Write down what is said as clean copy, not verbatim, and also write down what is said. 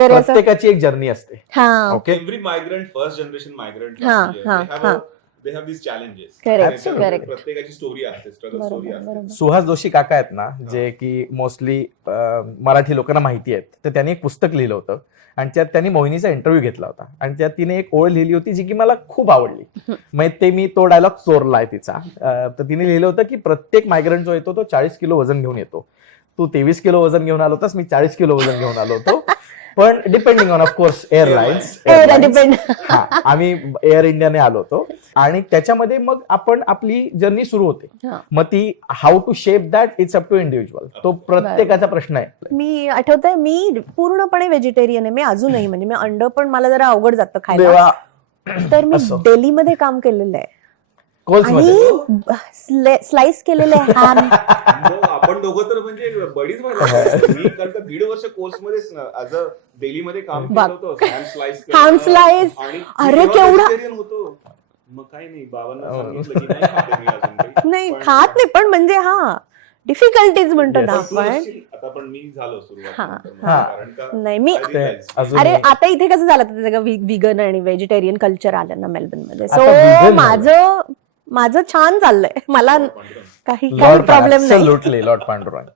प्रत्येकाची एक जर्नी असते. Okay, every migrant, first generation migrant, they have this challenges. Correct. प्रत्येकाची स्टोरी असते, स्ट्रगल स्टोरी असते. सुहास जोशी काका आहेत ना, जे की मोस्टली मराठी लोकांना माहिती आहेत, तर त्यांनी एक पुस्तक लिहिलं होतं आणि त्यात त्यांनी मोहिनीचा इंटरव्ह्यू घेतला होता आणि त्यात तिने एक ओळ लिहिली होती जी की मला खूप आवडली. मग मी तो डायलॉग चोरलाय तिचा. तर तिने लिहिलं होतं की प्रत्येक मायग्रंट जो येतो तो 40 किलो वजन घेऊन येतो. तू 23 किलो वजन घेऊन आलो होतास, मी 40 किलो वजन घेऊन आलो होतो. पण डिपेंडिंग ऑन ऑफकोर्स एअरलाईन्स, आम्ही एअर इंडियाने आलो होतो आणि त्याच्यामध्ये मग आपण आपली जर्नी सुरू होते. मग ती how to shape that, it's up to individual. तो प्रत्येकाचा प्रश्न आहे. मी आठवतंय, मी पूर्णपणे व्हेजिटेरियन आहे. मी अजूनही, म्हणजे मी अंड पण मला जरा अवघड जातं खायला. तर मी दिल्लीमध्ये काम केलेलं आहे आणि स्लाइस केलेले हॅम. आपण दोघं तर म्हणजे बडीच व्हायला. मी कारण का 1.5 वर्ष कोर्समध्ये दिल्लीमध्ये काम केलं होतं. हॅम स्लाइस, अरे केवढा होतो. मग काही नाही, बाबांना सांगितलं की नाही खाते मी अजून काही. नाही खात नाही, पण म्हणजे डिफिकल्टीज म्हणतो ना आपण. आता पण मी झालो सुरुवात. नाही मी, अरे आता इथे कसं झालं, सगळं विगन आणि व्हेजिटेरियन कल्चर आलं ना मेलबर्न मध्ये. सो माझं छान चाललंय, मला काही प्रॉब्लेम नाही. लॉर्ड पांडुरंग.